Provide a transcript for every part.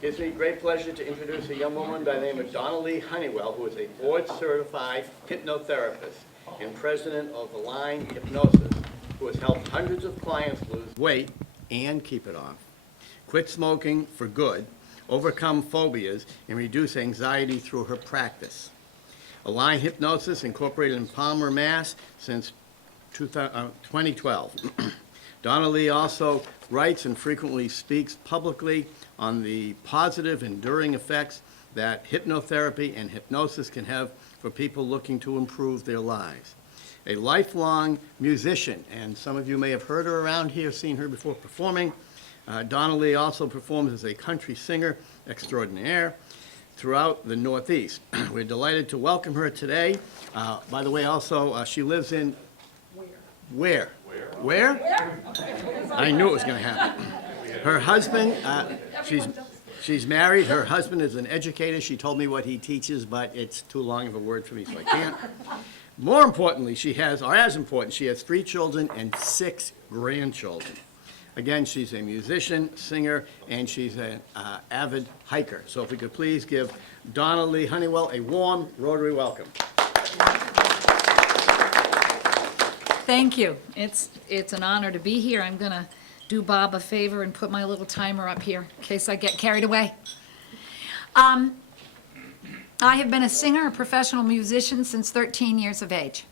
Gives me great pleasure to introduce a young woman by the name of Donnelly Honeywell, who is a board-certified hypnotherapist and president of the line Hypnosis, who has helped hundreds of clients lose weight and keep it off, quit smoking for good, overcome phobias, and reduce anxiety through her practice. Align Hypnosis incorporated in Palmer, Mass. Since 2012. Donnelly also writes and frequently speaks publicly on the positive, enduring effects that hypnotherapy and hypnosis can have for people looking to improve their lives. A lifelong musician, and some of you may have heard her around here, seen her before performing. Donnelly also performs as a country singer extraordinaire throughout the Northeast. We're delighted to welcome her today. By the way, also, she lives in... Where? Where? I knew it was going to happen. Her husband, she's married. Her husband is an educator. She told me what he teaches, but it's too long of a word for me, so I can't. More importantly, she has 3 children and 6 grandchildren. Again, she's a musician, singer, and she's an avid hiker. So if we could please give Donnelly Honeywell a warm Rotary welcome. Thank you. It's an honor to be here. I'm going to do Bob a favor and put my little timer up here in case I get carried away. I have been a singer, a professional musician since 13 years of age.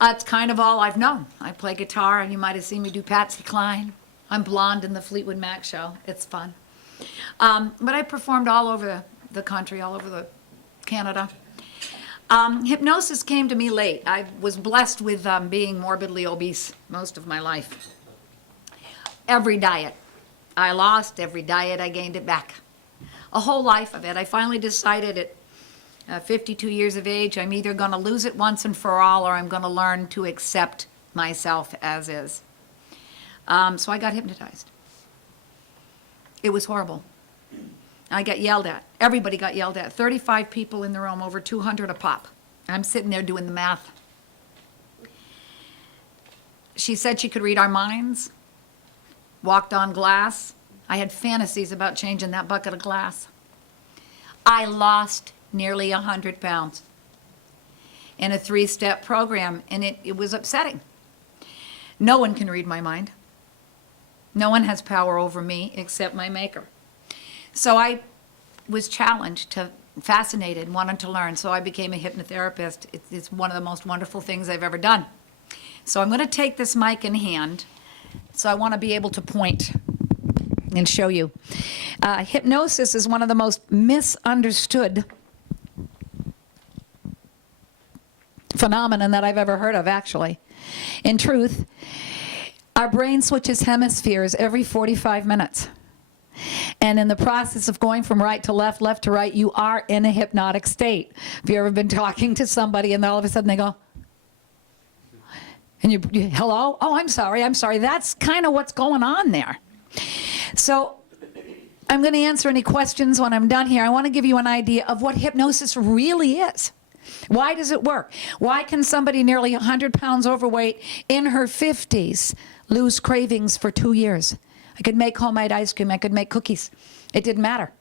It's kind of all I've known. I play guitar, and you might have seen me do Patsy Cline. I'm blonde in the Fleetwood Mac show. It's fun. But I performed all over the country, all over Canada. Hypnosis came to me late. I was blessed with being morbidly obese most of my life. Every diet I lost, every diet I gained it back. A whole life of it. I finally decided at 52 years of age, I'm either going to lose it once and for all, or I'm going to learn to accept myself as is. So I got hypnotized. It was horrible. I got yelled at. Everybody got yelled at. 35 people in the room, over 200 a pop. I'm sitting there doing the math. She said she could read our minds, walked on glass. I had fantasies about changing that bucket of glass. I lost nearly 100 pounds in a 3-step program, and it was upsetting. No one can read my mind. No one has power over me except my maker. So I was challenged, fascinated, wanted to learn, so I became a hypnotherapist. It's one of the most wonderful things I've ever done. So I'm going to take this mic in hand, so I want to be able to point and show you. Hypnosis is one of the most misunderstood phenomenon that I've ever heard of, actually. In truth, our brain switches hemispheres every 45 minutes. And in the process of going from right to left, left to right, you are in a hypnotic state. Have you ever been talking to somebody and all of a sudden they go, and you hello? Oh, I'm sorry. That's kind of what's going on there. So I'm going to answer any questions when I'm done here. I want to give you an idea of what hypnosis really is. Why does it work? Why can somebody nearly 100 pounds overweight in her 50s lose cravings for 2 years? I could make homemade ice cream. I could make cookies. It didn't matter.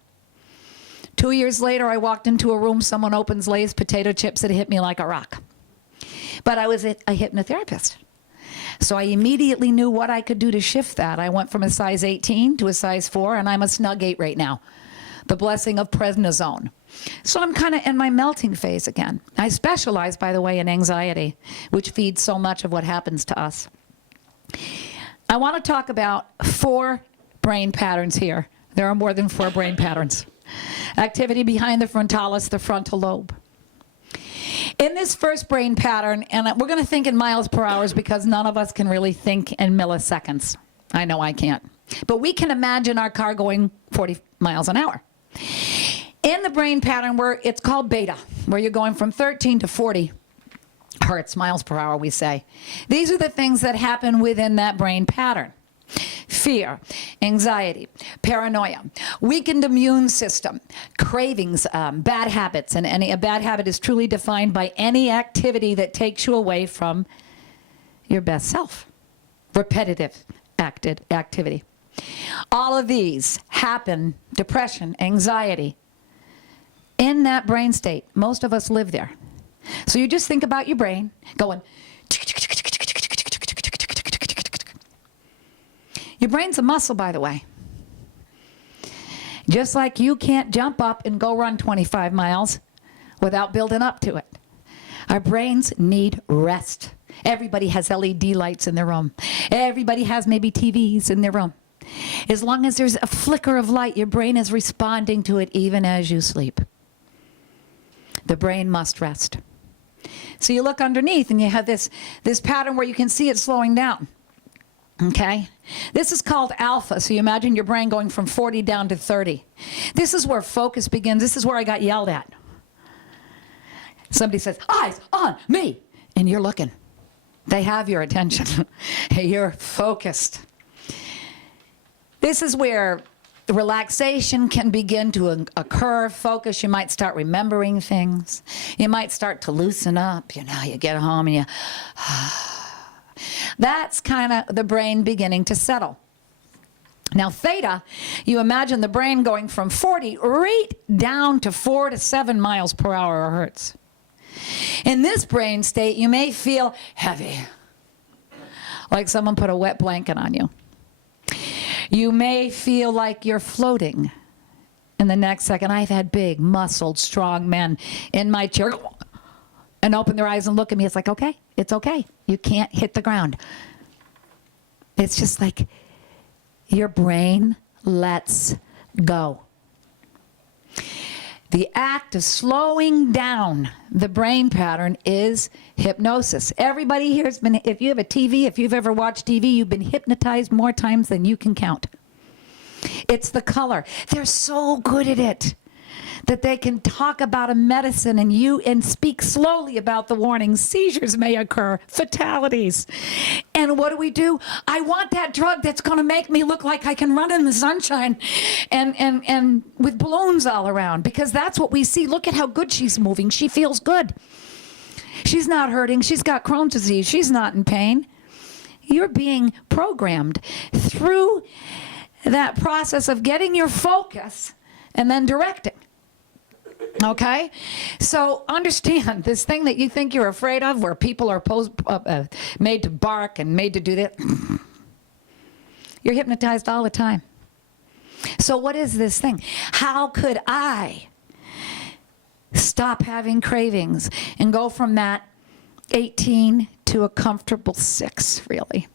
2 years later, I walked into a room, someone opens Lay's potato chips, it hit me like a rock. But I was a hypnotherapist. So I immediately knew what I could do to shift that. I went from a size 18 to a size 4, and I'm a snug 8 right now. The blessing of prednisone. So I'm kind of in my melting phase again. I specialize, by the way, in anxiety, which feeds so much of what happens to us. I want to talk about 4 brain patterns here. There are more than 4 brain patterns. Activity behind the frontalis, the frontal lobe. In this first brain pattern, and we're going to think in miles per hour because none of us can really think in milliseconds. I know I can't. But we can imagine our car going 40 miles an hour. In the brain pattern where it's called beta, where you're going from 13 to 40 hertz, miles per hour, we say. These are the things that happen within that brain pattern. Fear, anxiety, paranoia, weakened immune system, cravings, bad habits, and a bad habit is truly defined by any activity that takes you away from your best self. Repetitive activity. All of these happen, depression, anxiety, in that brain state. Most of us live there. So you just think about your brain going. Your brain's a muscle, by the way. Just like you can't jump up and go run 25 miles without building up to it. Our brains need rest. Everybody has LED lights in their room. Everybody has maybe TVs in their room. As long as there's a flicker of light, your brain is responding to it even as you sleep. The brain must rest. So you look underneath and you have this pattern where you can see it slowing down. Okay? This is called alpha. So you imagine your brain going from 40 down to 30. This is where focus begins. This is where I got yelled at. Somebody says, eyes on me. And you're looking. They have your attention. You're focused. This is where the relaxation can begin to occur. Focus, you might start remembering things. You might start to loosen up. You know, you get home and you... That's kind of the brain beginning to settle. Now, theta, you imagine the brain going from 40 right down to 4 to 7 miles per hour or hertz. In this brain state, you may feel heavy, like someone put a wet blanket on you. You may feel like you're floating. In the next second, I've had big, muscled, strong men in my chair and open their eyes and look at me. It's like, okay, it's okay. You can't hit the ground. It's just like your brain lets go. The act of slowing down the brain pattern is hypnosis. Everybody here has been, if you have a TV, if you've ever watched TV, you've been hypnotized more times than you can count. It's the color. They're so good at it that they can talk about a medicine and speak slowly about the warnings. Seizures may occur, fatalities. And what do? I want that drug that's going to make me look like I can run in the sunshine and with balloons all around, because that's what we see. Look at how good she's moving. She feels good. She's not hurting. She's got Crohn's disease. She's not in pain. You're being programmed through that process of getting your focus and then directing. Okay? So understand, this thing that you think you're afraid of, where people are made to bark and made to do that, you're hypnotized all the time. So what is this thing? How could I stop having cravings and go from that 18 to a comfortable 6, really?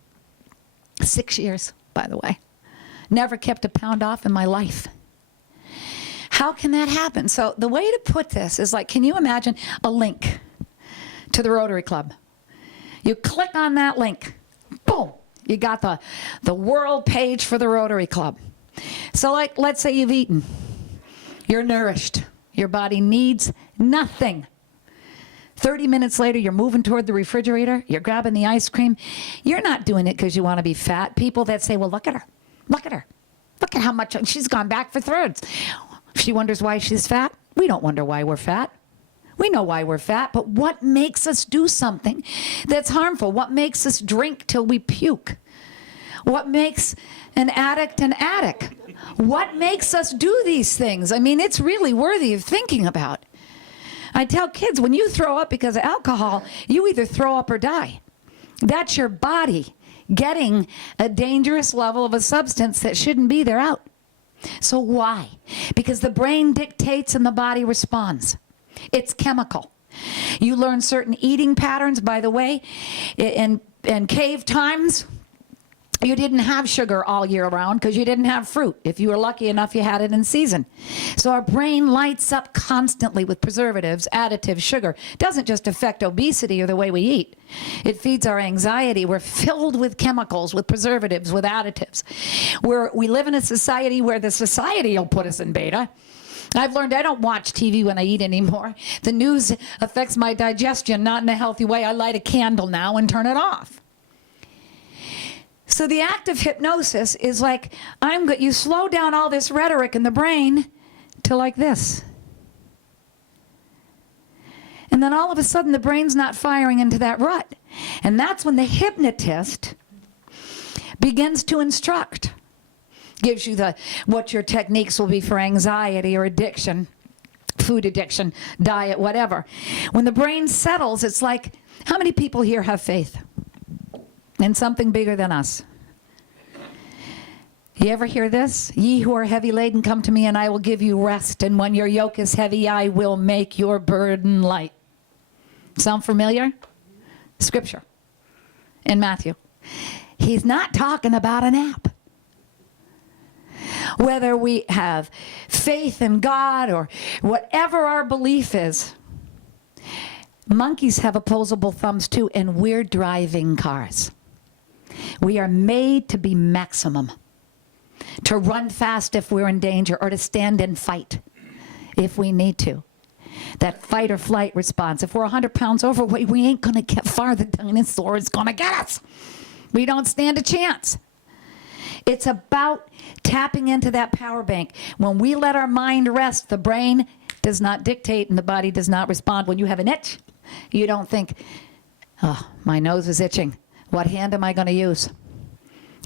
6 years, by the way. Never kept a pound off in my life. How can that happen? So the way to put this is like, can you imagine a link to the Rotary Club? You click on that link, boom, you got the world page for the Rotary Club. So like, let's say you've eaten, you're nourished, your body needs nothing. 30 minutes later, you're moving toward the refrigerator, you're grabbing the ice cream. You're not doing it because you want to be fat. People that say, well, look at her, look at her. Look at how much, she's gone back for thirds. She wonders why she's fat. We don't wonder why we're fat. We know why we're fat, but what makes us do something that's harmful? What makes us drink till we puke? What makes an addict an addict? What makes us do these things? I mean, it's really worthy of thinking about. I tell kids, when you throw up because of alcohol, you either throw up or die. That's your body getting a dangerous level of a substance that shouldn't be there out. So why? Because the brain dictates and the body responds. It's chemical. You learn certain eating patterns, by the way. In cave times, you didn't have sugar all year round because you didn't have fruit. If you were lucky enough, you had it in season. So our brain lights up constantly with preservatives, additives, sugar. It doesn't just affect obesity or the way we eat. It feeds our anxiety. We're filled with chemicals, with preservatives, with additives. We live in a society where the society will put us in beta. I've learned I don't watch TV when I eat anymore. The news affects my digestion, not in a healthy way. I light a candle now and turn it off. So the act of hypnosis is like, you slow down all this rhetoric in the brain to like this. And then all of a sudden the brain's not firing into that rut. And that's when the hypnotist begins to instruct. gives you what your techniques will be for anxiety or addiction, food addiction, diet, whatever. When the brain settles, it's like, how many people here have faith in something bigger than us? You ever hear this? Ye who are heavy laden, come to me and I will give you rest. And when your yoke is heavy, I will make your burden light. Sound familiar? Scripture in Matthew. He's not talking about an app. Whether we have faith in God or whatever our belief is, monkeys have opposable thumbs too, and we're driving cars. We are made to be maximum. To run fast if we're in danger, or to stand and fight if we need to. That fight or flight response. If we're 100 pounds overweight, we ain't going to get far. The dinosaur is going to get us. We don't stand a chance. It's about tapping into that power bank. When we let our mind rest, the brain does not dictate and the body does not respond. When you have an itch, you don't think, oh, my nose is itching. What hand am I going to use?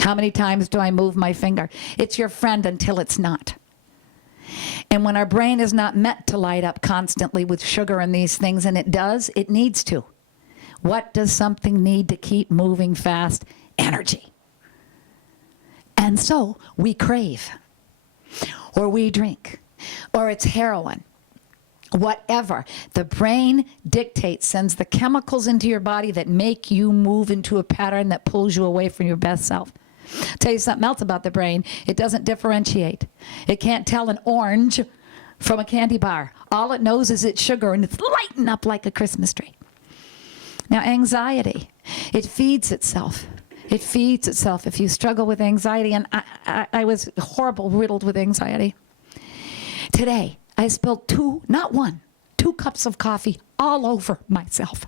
How many times do I move my finger? It's your friend until it's not. And when our brain is not meant to light up constantly with sugar and these things, and it does, it needs to. What does something need to keep moving fast? Energy. And so we crave, or we drink, or it's heroin. Whatever. The brain dictates, sends the chemicals into your body that make you move into a pattern that pulls you away from your best self. I'll tell you something else about the brain. It doesn't differentiate. It can't tell an orange from a candy bar. All it knows is it's sugar, and it's lighting up like a Christmas tree. Now, anxiety, it feeds itself. It feeds itself. If you struggle with anxiety, and I was horrible, riddled with anxiety. Today, I spilled two cups of coffee all over myself.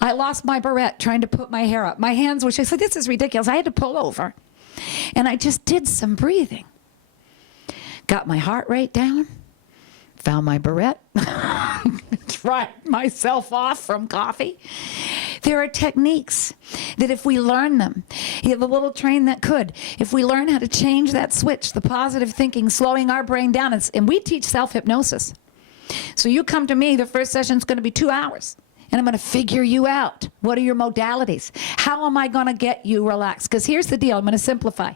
I lost my barrette trying to put my hair up. My hands were just like, this is ridiculous. I had to pull over. And I just did some breathing. Got my heart rate down. Found my barrette. Dried myself off from coffee. There are techniques that if we learn them, you have a little train that could. If we learn how to change that switch, the positive thinking, slowing our brain down, and we teach self-hypnosis. So you come to me, the first session is going to be 2 hours. And I'm going to figure you out. What are your modalities? How am I going to get you relaxed? Because here's the deal. I'm going to simplify.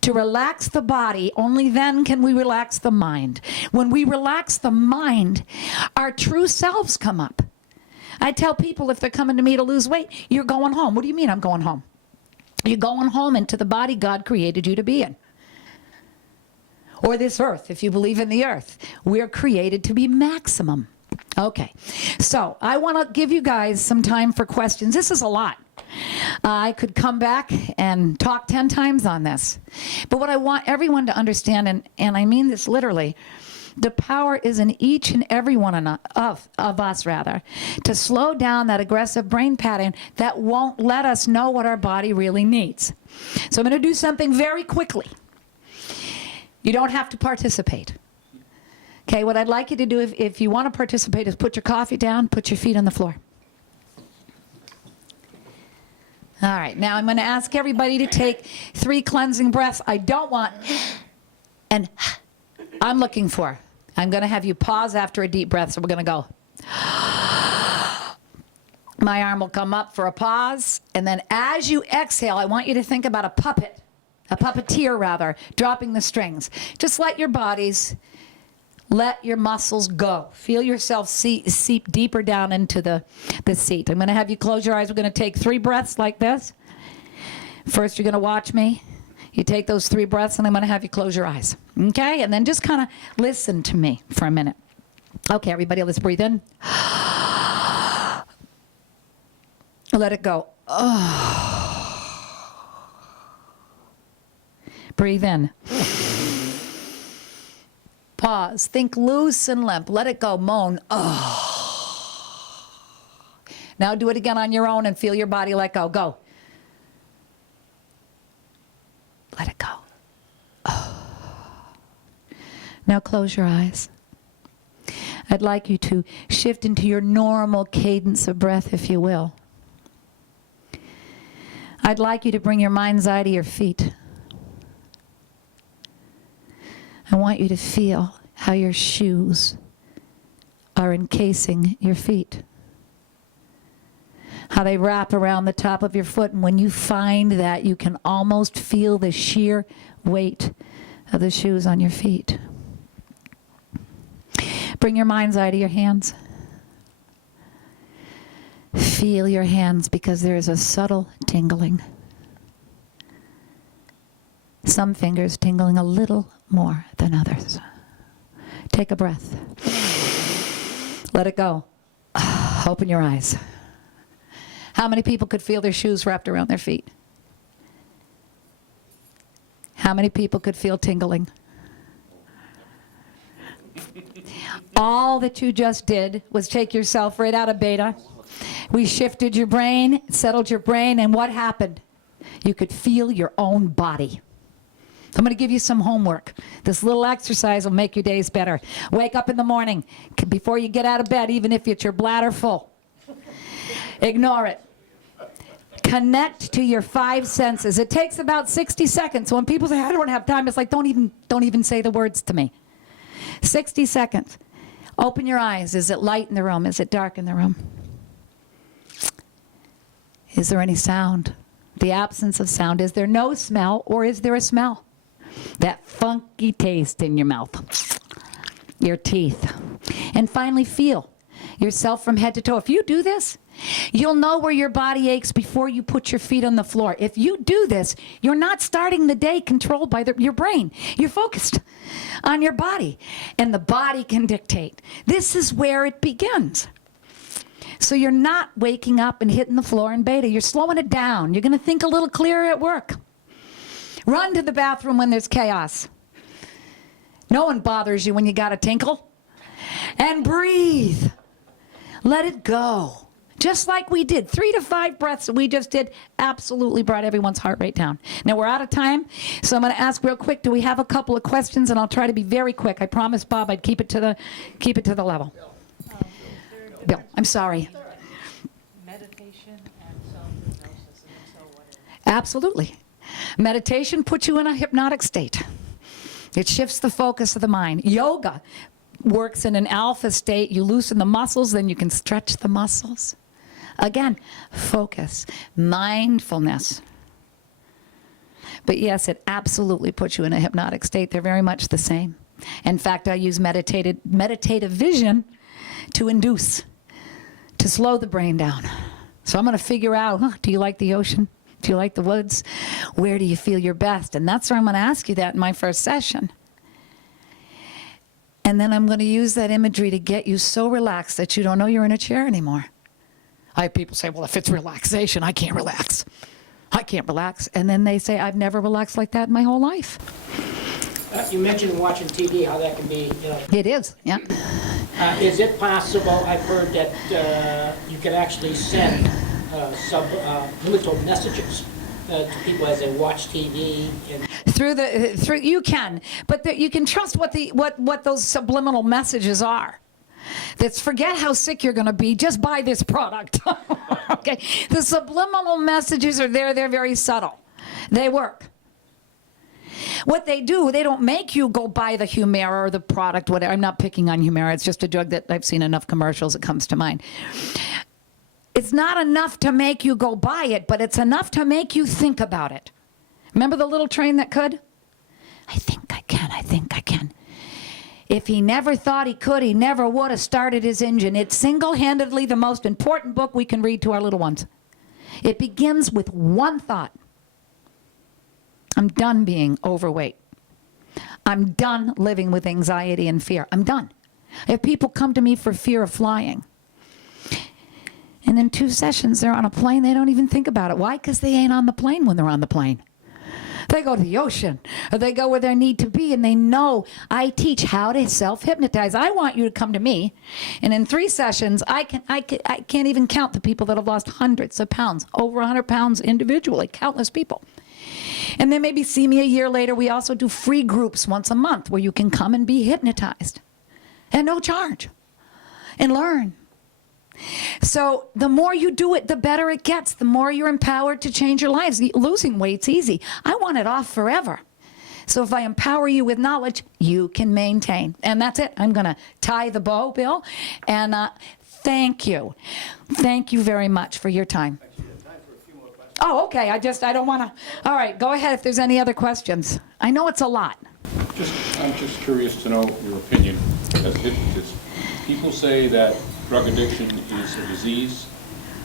To relax the body, only then can we relax the mind. When we relax the mind, our true selves come up. I tell people if they're coming to me to lose weight, you're going home. What do you mean I'm going home? You're going home into the body God created you to be in. Or this earth, if you believe in the earth. We're created to be maximum. Okay, so I want to give you guys some time for questions. This is a lot. I could come back and talk 10 times on this. But what I want everyone to understand, and I mean this literally, the power is in each and every one of us, to slow down that aggressive brain pattern that won't let us know what our body really needs. So I'm going to do something very quickly. You don't have to participate. Okay, what I'd like you to do, if you want to participate, is put your coffee down, put your feet on the floor. All right, now I'm going to ask everybody to take 3 cleansing breaths. I don't want, and I'm looking for. I'm going to have you pause after a deep breath, so we're going to go. My arm will come up for a pause, and then as you exhale, I want you to think about a puppeteer rather, dropping the strings. Just let your bodies... Let your muscles go. Feel yourself seep deeper down into the seat. I'm going to have you close your eyes. We're going to take 3 breaths like this. First, you're going to watch me. You take those 3 breaths, and I'm going to have you close your eyes. Okay? And then just kind of listen to me for a minute. Okay, everybody, let's breathe in. Let it go. Breathe in. Pause. Think loose and limp. Let it go. Moan. Oh. Now do it again on your own and feel your body let go. Go. Let it go. Oh. Now close your eyes. I'd like you to shift into your normal cadence of breath, if you will. I'd like you to bring your mind's eye to your feet. want you to feel how your shoes are encasing your feet. How they wrap around the top of your foot, and when you find that, you can almost feel the sheer weight of the shoes on your feet. Bring your mind's eye to your hands. Feel your hands, because there is a subtle tingling. Some fingers tingling a little more than others. Take a breath. Let it go. Open your eyes. How many people could feel their shoes wrapped around their feet? How many people could feel tingling? All that you just did was take yourself right out of beta. We shifted your brain, settled your brain, and what happened? You could feel your own body. I'm going to give you some homework. This little exercise will make your days better. Wake up in the morning, before you get out of bed, even if it's your bladder full. Ignore it. Connect to your 5 senses. It takes about 60 seconds. So when people say, I don't have time, it's like, don't even say the words to me. 60 seconds. Open your eyes. Is it light in the room? Is it dark in the room? Is there any sound? The absence of sound. Is there no smell, or is there a smell? That funky taste in your mouth, your teeth. And finally, feel yourself from head to toe. If you do this, you'll know where your body aches before you put your feet on the floor. If you do this, you're not starting the day controlled by your brain. You're focused on your body, and the body can dictate. This is where it begins. So you're not waking up and hitting the floor in beta. You're slowing it down. You're going to think a little clearer at work. Run to the bathroom when there's chaos. No one bothers you when you got a tinkle. And breathe. Let it go. Just like we did. 3 to 5 breaths that we just did absolutely brought everyone's heart rate down. Now we're out of time, so I'm going to ask real quick, do we have a couple of questions? And I'll try to be very quick. I promised Bob I'd keep it to the level. Bill, I'm sorry. Meditation and self-hypnosis, and so what is it? Absolutely. Meditation puts you in a hypnotic state. It shifts the focus of the mind. Yoga works in an alpha state. You loosen the muscles, then you can stretch the muscles. Again, focus, mindfulness. But yes, it absolutely puts you in a hypnotic state. They're very much the same. In fact, I use meditative vision to induce, to slow the brain down. So I'm going to figure out, do you like the ocean? Do you like the woods? Where do you feel your best? And that's where I'm going to ask you that in my first session. And then I'm going to use that imagery to get you so relaxed that you don't know you're in a chair anymore. I have people say, well, if it's relaxation, I can't relax. I can't relax. And then they say, I've never relaxed like that in my whole life. You mentioned watching TV, how that can be, It is, yeah. is it possible, I've heard that you can actually send subliminal messages to people as they watch TV? And You can, but you can trust what those subliminal messages are. That's forget how sick you're going to be, just buy this product. Okay? The subliminal messages are there, they're very subtle. They work. What they do, they don't make you go buy the Humira or the product, whatever. I'm not picking on Humira. It's just a drug that I've seen enough commercials, it comes to mind. It's not enough to make you go buy it, but it's enough to make you think about it. Remember the little train that could? I think I can, I think I can. If he never thought he could, he never would have started his engine. It's single-handedly the most important book we can read to our little ones. It begins with one thought. I'm done being overweight. I'm done living with anxiety and fear. I'm done. If people come to me for fear of flying, and in 2 sessions they're on a plane, they don't even think about it. Why? Because they ain't on the plane when they're on the plane. They go to the ocean, or they go where they need to be, and they know I teach how to self-hypnotize. I want you to come to me, and in 3 sessions, I can't even count the people that have lost hundreds of pounds, over 100 pounds individually, countless people. And then maybe see me a year later. We also do free groups once a month where you can come and be hypnotized at no charge and learn. So the more you do it, the better it gets. The more you're empowered to change your lives. Losing weight's easy. I want it off forever. So if I empower you with knowledge, you can maintain. And that's it. I'm going to tie the bow, Bill. And thank you. Thank you very much for your time. Oh, okay. I don't want to. All right. Go ahead if there's any other questions. I know it's a lot. I'm just curious to know your opinion as a hypnotist. People say that drug addiction is a disease,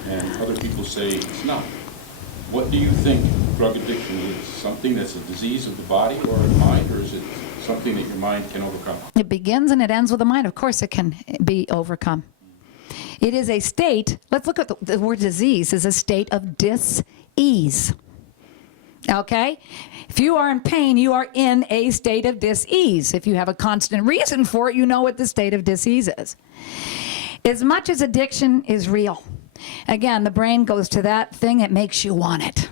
and other people say it's not. What do you think drug addiction is? Something that's a disease of the body or the mind, or is it something that your mind can overcome? It begins and it ends with the mind. Of course it can be overcome. It is a state, let's look at the word disease, is a state of dis-ease. Okay? If you are in pain, you are in a state of dis-ease. If you have a constant reason for it, you know what the state of dis-ease is. As much as addiction is real, again, the brain goes to that thing, it makes you want it,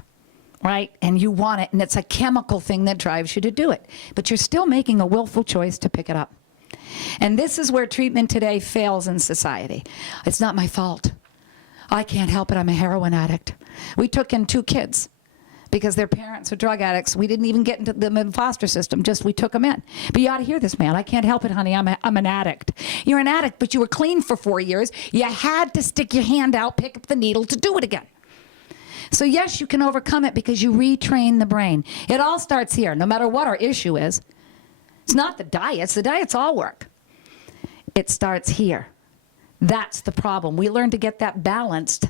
right? And you want it, and it's a chemical thing that drives you to do it. But you're still making a willful choice to pick it up. And this is where treatment today fails in society. It's not my fault. I can't help it, I'm a heroin addict. We took in 2 kids because their parents were drug addicts. We didn't even get into them in the foster system, just we took them in. But you ought to hear this, man. I can't help it, honey. I'm an addict. You're an addict, but you were clean for 4 years. You had to stick your hand out, pick up the needle to do it again. So yes, you can overcome it because you retrain the brain. It all starts here, no matter what our issue is. It's not the diets. The diets all work. It starts here. That's the problem. We learn to get that balanced.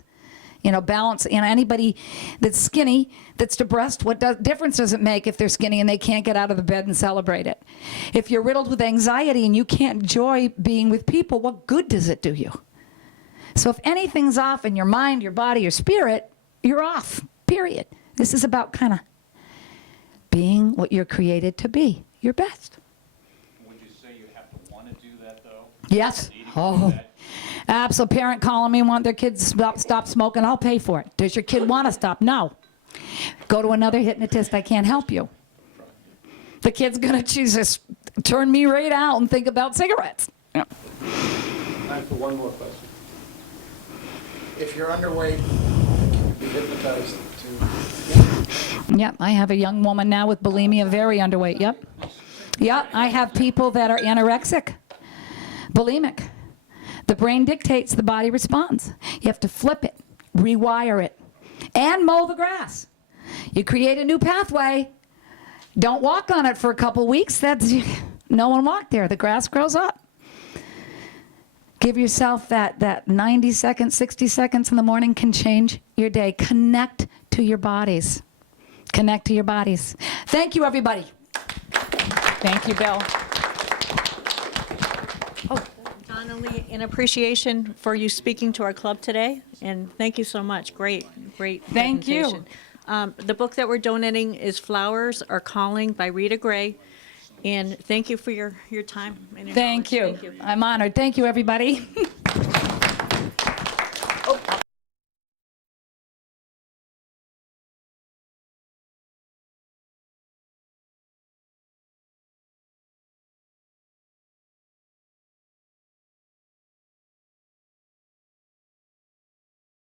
Balance. Anybody that's skinny, that's depressed, what difference does it make if they're skinny and they can't get out of the bed and celebrate it? If you're riddled with anxiety and you can't enjoy being with people, what good does it do you? So if anything's off in your mind, your body, your spirit, you're off, period. This is about kind of being what you're created to be, your best. Would you say you have to want to do that, though? Yes. Oh. Absolute parent calling me, want their kids to stop smoking, I'll pay for it. Does your kid want to stop? No. Go to another hypnotist, I can't help you. The kid's going to choose to turn me right out and think about cigarettes. Yeah. Time for one more question. If you're underweight, can you be hypnotized to... Yep, I have a young woman now with bulimia, very underweight, yep. Yep, I have people that are anorexic, bulimic. The brain dictates, the body responds. You have to flip it, rewire it, and mow the grass. You create a new pathway. Don't walk on it for a couple weeks. No one walked there. The grass grows up. Give yourself that 90 seconds, 60 seconds in the morning can change your day. Connect to your bodies. Connect to your bodies. Thank you, everybody. Thank you, Bill. Donnelly, in appreciation for you speaking to our club today, and thank you so much. Great Thank you. presentation. The book that we're donating is Flowers Are Calling by Rita Gray, and thank you for your time. And your Thank knowledge. you. Thank you. I'm honored. Thank you, everybody.